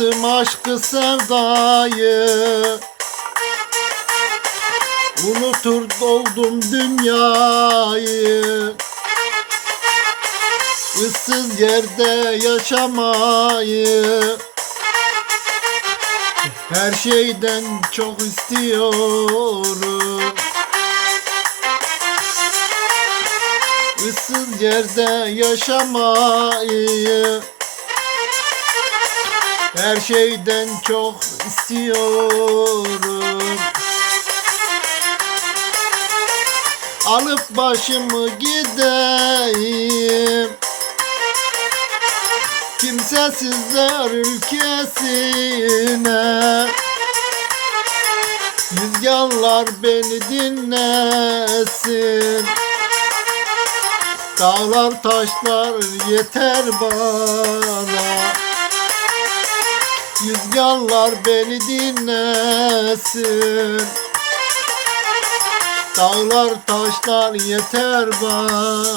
Bıraktım aşkı sevdayı. Unutur doldum dünyayı. Issız yerde yaşamayı. Her şeyden çok istiyorum. Issız yerde yaşamayı Her şeyden çok istiyorum. Alıp başımı gideyim. Kimsesizler ülkesine. Rüzgarlar beni dinlesin. Dağlar taşlar yeter bana Rüzgarlar beni dinlesin. Dağlar taşlar yeter bana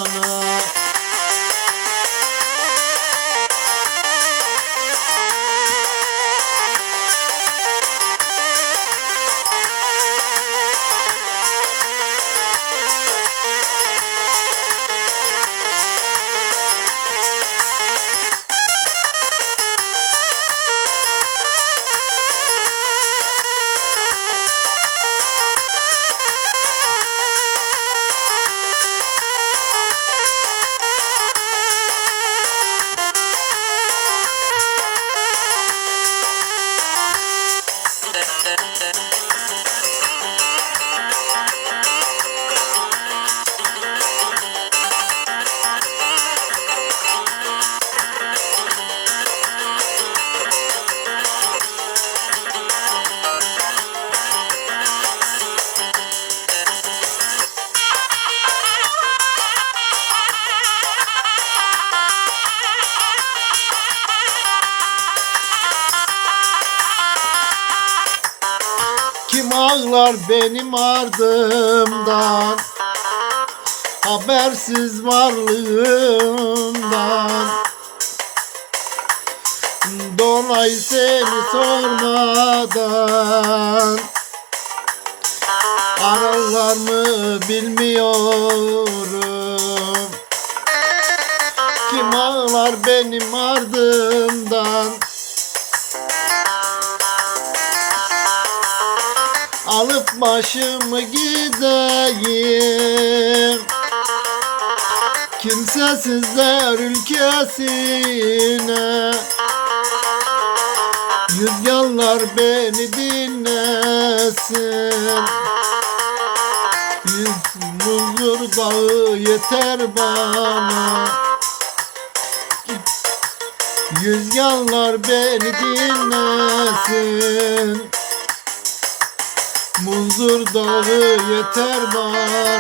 Kim ağlar benim ardımdan? Habersiz varlığımdan. Dolay seni sormadan. Ararlar mı bilmiyorum. Kim ağlar benim ardımdan Alıp başımı gideyim. Kimsesizler ülkesine. Rüzgarlar beni dinlesin. Yüz muzur dağı yeter bana. Rüzgarlar beni dinlesin Muzur dağı yeter bana